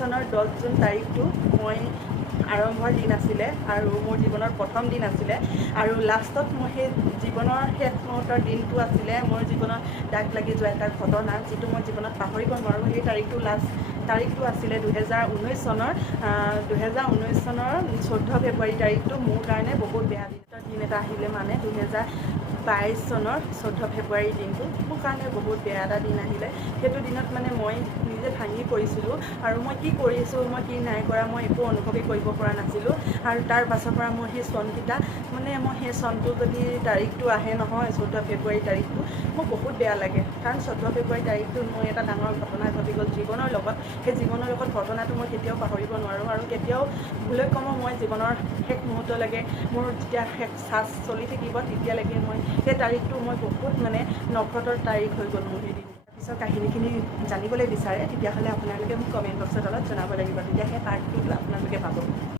চনৰ 10 জুন তাৰিখটো মই আৰম্ভৰ দিন আছিলে আৰু মোৰ জীৱনৰ প্ৰথম দিন আছিলে আৰু লাষ্টত মোৰ সেই জীৱনৰ শেষ মুহূৰ্তৰ দিনটো আছিলে মোৰ জীৱনত দাগ লাগি যোৱা এটা ঘটনা, যিটো মই জীৱনত পাহৰিব নোৱাৰোঁ। সেই তাৰিখটো আছিলে 2019 চনৰ 14 ফেব্ৰুৱাৰী তাৰিখটো মোৰ কাৰণে বহুত বেয়া দিন এটা আহিলে। মানে 2022 চনৰ 14 ফেব্ৰুৱাৰী দিনটো মোৰ কাৰণে বহুত বেয়া এটা দিন আহিলে। সেইটো দিনত মানে মই নিজে ভাঙি পৰিছিলোঁ আৰু মই কি কৰিছোঁ, মই কি নাই কৰা, মই একো অনুভৱেই কৰিব পৰা নাছিলোঁ। আৰু তাৰ পাছৰ পৰা মোৰ সেই চনকেইটা মানে মই সেই চনটো যদি তাৰিখটো আহে নহয় 14 ফেব্ৰুৱাৰী তাৰিখটো, মোৰ বহুত বেয়া লাগে। কাৰণ 14 ফেব্ৰুৱাৰী তাৰিখটো মোৰ এটা ডাঙৰ ঘটনা ঘটি গ'ল জীৱনৰ লগত। সেই জীৱনৰ লগত ঘটনাটো মই কেতিয়াও পাহৰিব নোৱাৰোঁ আৰু কেতিয়াও ভুলক্ৰমে মই জীৱনৰ শেষ মুহূৰ্তলৈকে মোৰ যেতিয়া শেষ চাচ চলি থাকিব তেতিয়ালৈকে মই সেই তাৰিখটো মই বহুত মানে নফৰতৰ তাৰিখ হৈ গ'ল মোৰ সেই দিন। পিছৰ কাহিনীখিনি জানিবলৈ বিচাৰে তেতিয়াহ'লে আপোনালোকে মোক কমেণ্ট বক্সৰ তলত জনাব লাগিব, তেতিয়া সেই পাৰ্টটো আপোনালোকে পাব।